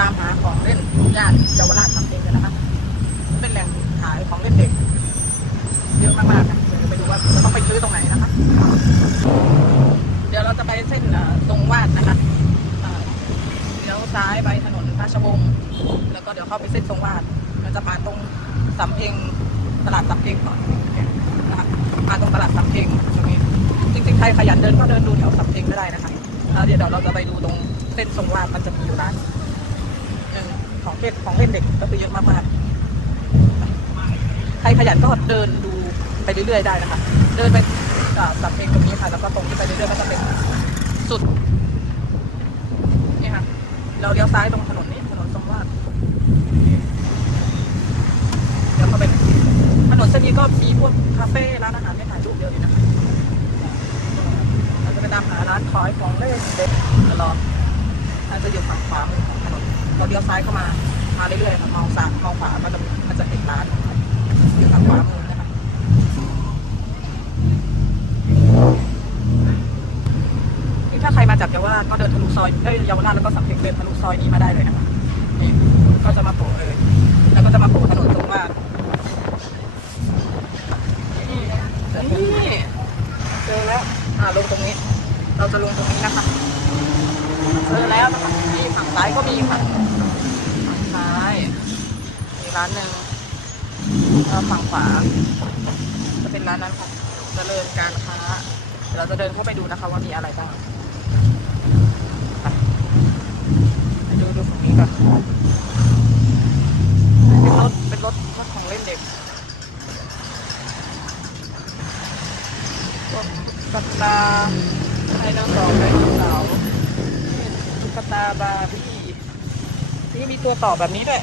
ตามหาของเล่นย่านเยาวราชทำเองกันนะคะเป็นแหล่งขายของเล่นเด็ก เยอะมากๆนะเดี๋ยวไปดูว่าจะต้องไปซื้อตรงไหนนะคะ เดี๋ยวเราจะไปเส้นตรงวาดนะคะเอ่อเลี้ยวซ้ายไปถนนราชวงศ์แล้วก็เดี๋ยวเข้าไปเส้นทรงวาดเราจะผ่านตรงสำเพ็งตลาดสำเพ็งก่อนนะคะผ่านตรงตลาดสำเพ็งตรงนี้จริงๆใครขยันเดินก็เดินดูแถวสำเพ็งก็ได้นะคะเดี๋ยวเราจะไปดูตรงเส้นทรงวาดมันจะมีอยู่ร้าน เล่นของเล่นเด็กก็คือเยอะมากๆใครขยันก็เดินดูไปเรื่อยๆได้นะคะ เดินไปจากสำเพ็งตรงนี้ค่ะ แล้วก็ตรงที่ไปเรื่อยๆก็จะเป็นสุดนี่ค่ะ เราเลี้ยวซ้ายตรงถนนนี้ถนนทรงวาดเดี๋ยวเข้าไปถนนเส้นนี้ก็มีพวกคาเฟ่ร้านอาหารให้ถ่ายรูปเยอะเลยนะคะเราจะไปตามหาร้านขายของเล่นเด็กตลอดอาจจะอยู่ฝั่งขวามือ เราเลี้ยวซ้ายเข้ามา มาเรื่อยๆค่ะมองซ้ายมองขวามันจะมันจะเห็นร้านอยู่ฝั่งขวามือนะคะนี่ถ้าใครมาจากเยาวราชก็เดินทะลุซอยเอ้ยเยาวราชแล้วก็สัมเพ็งเดินทะลุซอยนี้มาได้เลยนะคะนี่ก็จะมาโผล่เลย แล้วก็จะมาโผล่ถนนตรงว่านี่เจอแล้วอ่าลงตรงนี้ เราจะลงตรงนี้นะคะเจอแล้วนะคะ ซ้ายก็มีค่ะฝั่งซ้ายมีร้านหนึ่งแล้วฝั่งขวาจะเป็นร้านนั้นค่ะเจริญการค้าเดี๋ยวเราจะเดินเข้าไปดูนะคะว่ามีอะไรบ้างไปไปดูดูฝั่งนี้ก่อนเป็นรถ เป็นรถรถของเล่นเด็กพวกตุ๊กตาไดโนเสาร์ไดโนเสาร์ตุ๊กตาบาร์บี้นี่มี ต่อแบบนี้ด้วย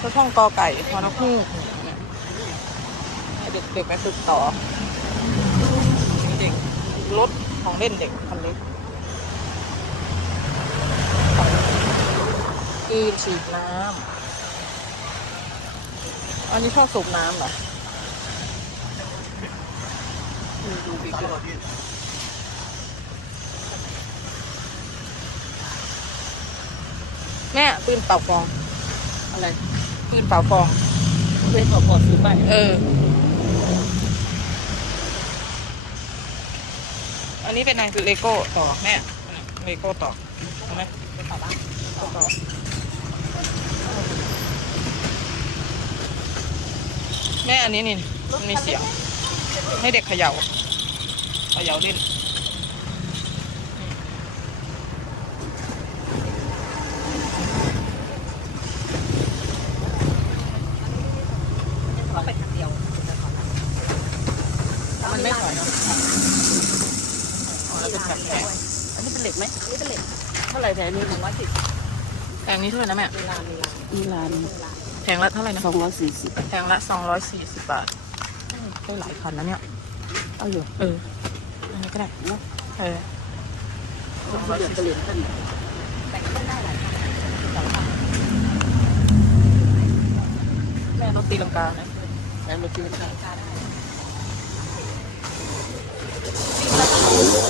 ตัวท่องกอไก่พอนกฮูกเนี่ยให้เด็กๆไปฝึกต่อเด็กรถของเล่นเด็กคันเล็กปืนฉีดน้ำอันนี้ชอบสูบน้ำเหรอดูบิ๊กเล แม่ปืนเป่าฟอง อะไรปืนเป่าฟองเล่นขอขอซื้อไปเออ อันนี้เป็นอะไรเลโก้ต่อแม่เลโก้ต่อเห็นไหมต่อบ้างต่อแม่อันนี้นี่มันมีเสียงให้เด็กเขย่าเขย่าเล่น เราไปทางเดียว มันไม่สวยเนาะอ๋อแล้วเป็นแบบแพงอันนี้เป็นเหล็กไหมอันนี้เป็นเหล็กเท่าไหร่แพงนี่หนึ่งร้อยสิบแพงนี้เท่าไหร่นะแม่มีลานมีลานมีร้านแพงละเท่าไหร่นะสองร้อยสี่สิบแพงละสองร้อยสี่สิบบาทได้หลายคันแล้วเนี่ยเอาอยู่เอออันนี้ก็ได้เนาะเออเดือดกระเหลี่ยงกันแต่งขึ้นได้หลายคันแม่รถตีลังกานะแล้วเราซื้อกัน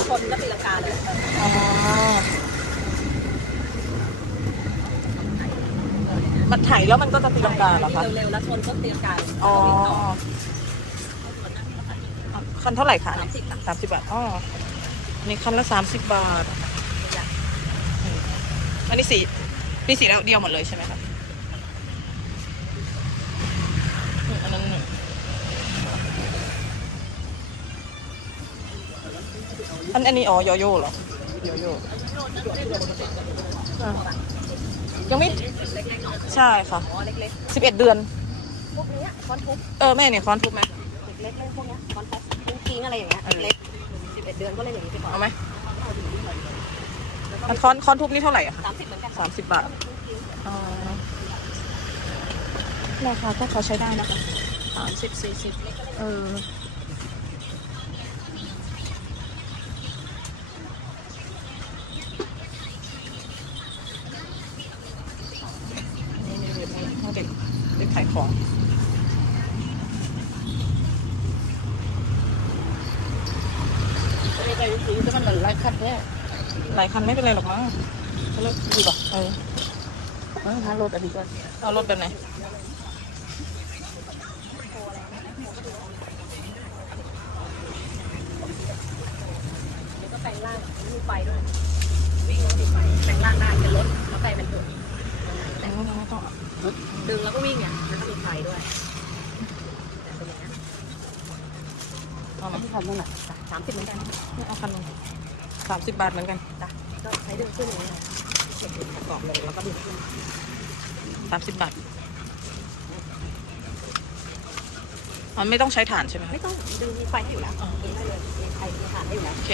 คนก็ตีลังกาเลยอ๋อมันไถแล้วมันก็จะตีลังกาเหรอคะเร็วๆแล้วชนก็ตีลังกาอ๋อคันเท่าไหร่คะสามสิบสามสิบบาทอ๋ออันนี้คันละสามสิบบาท อันนี้สีนี่สีเดียวหมดเลยใช่ไหมครั อันอันนี้อ๋อโยโย่เหรอโยโย่อะยังไม่ใช่ค่ะอ๋อเล็กสิบเอ็ดเดือน ๆพวกเนี้ยคอนทุบเออแม่เนี่ยคอนทุบไหมเล็กๆเลยพวกเนี้ยคอนทุบกิ้งอะไรอย่างเงี้ยเล็กสิบเอ็ดเดือนก็เลยอย่างนี้ไปก่อนเอาไหมมันคอนคอนทุบนี่เท่าไหร่อะคะสามสิบเหมือนกันสามสิบบาทอ๋อราคาก็เขาใช้ได้นะคะสามสิบสี่สิบเออนี่นี่แบบนี้ให้เด็กเด็กขายของ หลายคันไม่เป็นไรหรอกมั้งรถดีกว่าเออเออหารถอันนี้ก่อนเอารถแบบไหนแล้วก็แปลงร่างมีไฟด้วยวิ่งแล้วมีไฟแปลงร่างได้เป็นรถแล้วไฟมันเกิดแต่ไม่ต้องไม่ต้องดึงแล้วก็วิ่งเนี่ยแล้วก็มีไฟด้วยแต่เป็นอย่างนี้ เอาไหมอันที่ทำนั่นแหละสามสิบเหมือนกันไม่เอาคันหนึงสามสิบบาทเหมือนกันจ้ะก็ใช้ดึงขึ้นอย่างนี้นะเก็บประกอบลงแล้วก็ดึงขึ้นสามสิบบาทมันไม่ต้องใช้ถ่านใช่ไหมไม่ต้องดึงมีไฟให้อยู่แล้วดึงได้เลยมีไฟมีถ่านให้อยู่แล้วโอเค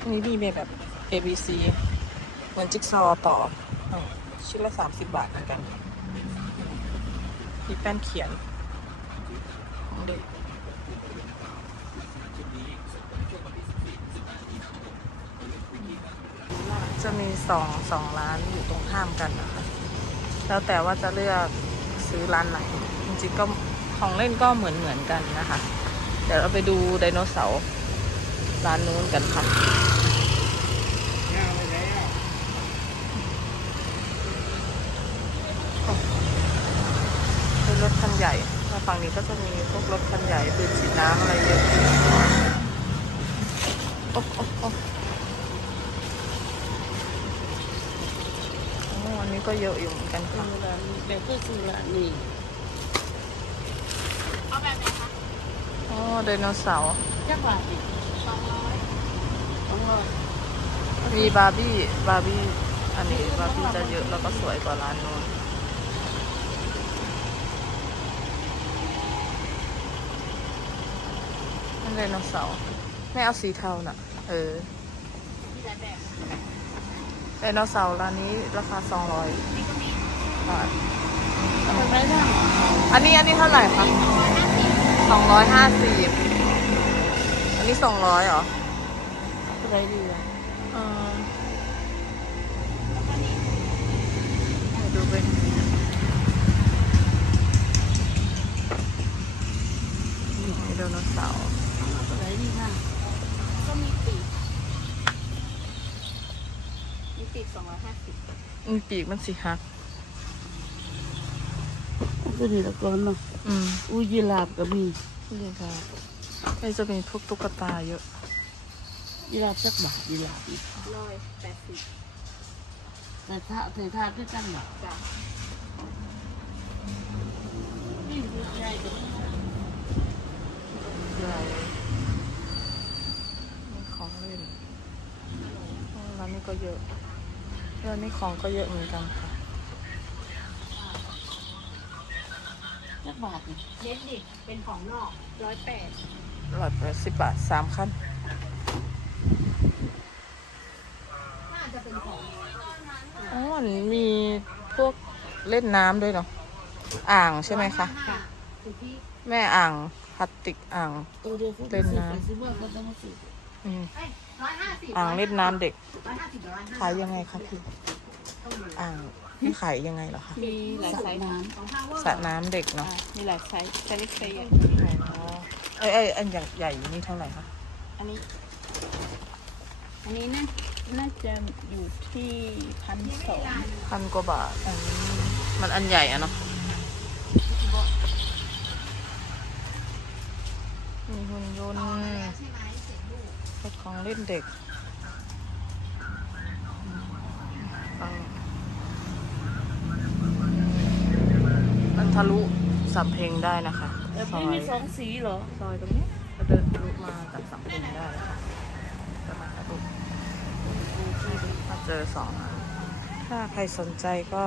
อันนี้มีแบบ A B C เหมือนจิ๊กซอว์ต่ออชิ้นละสามสิบบาทเหมือนกันมีแป้นเขียนเด็ก จะมีสองสองร้านอยู่ตรงข้ามกันนะคะ แล้วแต่ว่าจะเลือกซื้อร้านไหน จริงๆก็ของเล่นก็เหมือนเหมือนๆกันนะคะ เดี๋ยวเราไปดูไดโนเสาร์ร้านนู้นกันค่ะเป็นรถคันใหญ่มาฝั่งนี้ก็จะมีพวกรถคันใหญ่ปืนฉีดน้ำอะไรเยอะโอ้โอ้โอ้โอ้อันนี้ ก็เยอะอยู่เหมือนกันซื้ค่ะอร้านนี้แบบก็ซื้อร้านนี้อ๋อไดโนเสาร์จักบาทอีกสองร้อยสองร้อยมีบาร์บี้บาร์บี้อันนี้บาร์บี้จะเยอะแล้วก็สวยกว่าร้านนู้นนั่นไดโนเสาร์ไม่เอาสีเทาน่ะ เออ ไดโนเสาร์ร้านนี้ราคาสองร้อยบาททำไมได้อันนี้อันนี้เท่าไหร่คะสองร้อยห้าสิบอันนี้สองร้อยเหรออะไรดีอะเออเดี๋ยวดูไปนี่ไดโนเสาร์ อะไรดีค่ะ ก็มีปีกมีปีกสองร้อยห้าสิบ อืม ปีกมันสิฮักก็ดีละก่อนเนาะอืมอูยีราฟก็มีนี่ค่ะไอ้จะมีพวกตุ๊กตาเยอะยีราฟจักบาทยีราฟอีกร้อยแปดสิบแต่ถ้าแต่ถ้าด้วยกันบาทจ้ะนี่คือใจก็ใหญ่มีของเล่นโอ้ร้านนี้ก็เยอะ ร้านนี้ของก็เยอะเหมือนกันค่ะจักบาทนี่เน้นดิ เป็นของนอกร้อยแปดร้อยแปดสิบบาทสามขั้นน่าจะเป็นของอ๋อมันมีพวกเล่นน้ำด้วยเนาะอ่างใช่ไหมคะคือที่แม่อ่างพลาสติกอ่างตัวเดียวก็เล่นน้ำไปซื้ อเมื่อก็ต้องมาซื้ออืมร้อยห้าสิบอ่างเล่นน้ำเด็กร้อยห้าสิบร้อยห้าขายยังไงคะพี่ อ่างนี่ขายยังไงเหรอคะ มีหลายสระไซส์น้ของห้าเวอร์สระน้ำเด็กเนาะอะมีหลายไซส์ไซส์เล็กไซส์ใหญ่อ๋อเอ้ยเอ้ยอันใหญ่ใหญ่นี่เท่าไหร่คะ อันนี้ อันนี้น่าน่าจะอยู่ที่พันสองพันกว่าบาทอืมมันอันใหญ่อะเนาะมีหุ่นยนต์รถ ของเล่นเด็กอืมมันทะลุสับเพลงได้นะคะำแบบซอนี้ยมีสองสีเหรอ ซอยตรงนี้ก็เดินทะลุมาจากสับเพลงได้นะคะจะมาทะลุมาเจอสองอันถ้าใครสนใจก็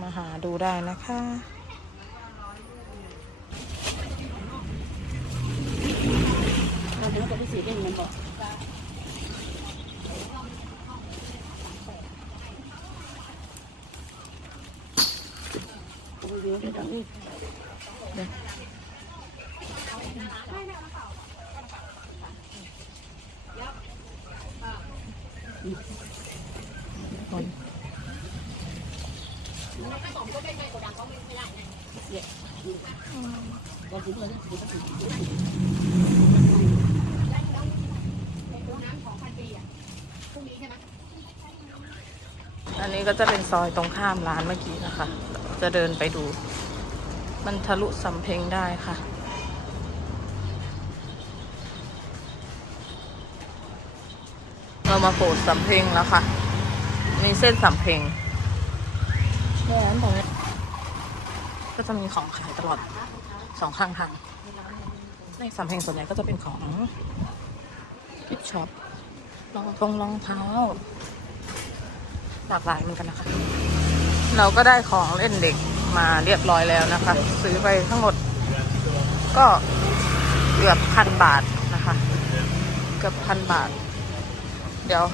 มาหาดูได้นะคะเราจะต้องไปซื้อเองมันบอกโอ้ยเดี๋ยวเดี๋ยวเดี๋ยวนี่ คน เราซื้ อันนี้ก็จะเป็นซอยตรงข้ามร้านเมื่อกี้นะคะ จะเดินไปดู มันทะลุสำเพ็งได้ค่ะเรามาโผล่สำเพ็งแล้วค่ะ นี่เส้นสำเพ็ง ก็จะมีของขายตลอดสองข้างทาง ในสำเพ็งส่วนใหญ่ก็จะเป็นของกิฟช็อปรองตรงรองเท้า หลากหลายเหมือนกันนะคะ เราก็ได้ของเล่นเด็กมาเรียบร้อยแล้วนะคะ ซื้อไปทั้งหมด ก็เกือบพันบาทนะคะ เกือบพันบาท เดี๋ยว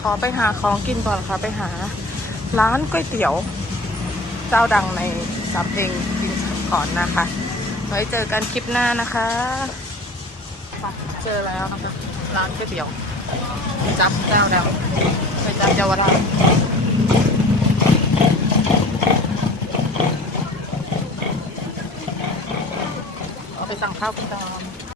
ขอไปหาของกินก่อนค่ะ ไปหาร้านก๋วยเตี๋ยว เจ้าดังในสำเพ็งกินก่อนนะคะ ไว้เจอกันคลิปหน้านะคะเจอแล้วนะคะร้านก๋วยเตี๋ยว จับเจ้าดังไปจับเยาวราชเอาไปสั่งข้าวกันตาม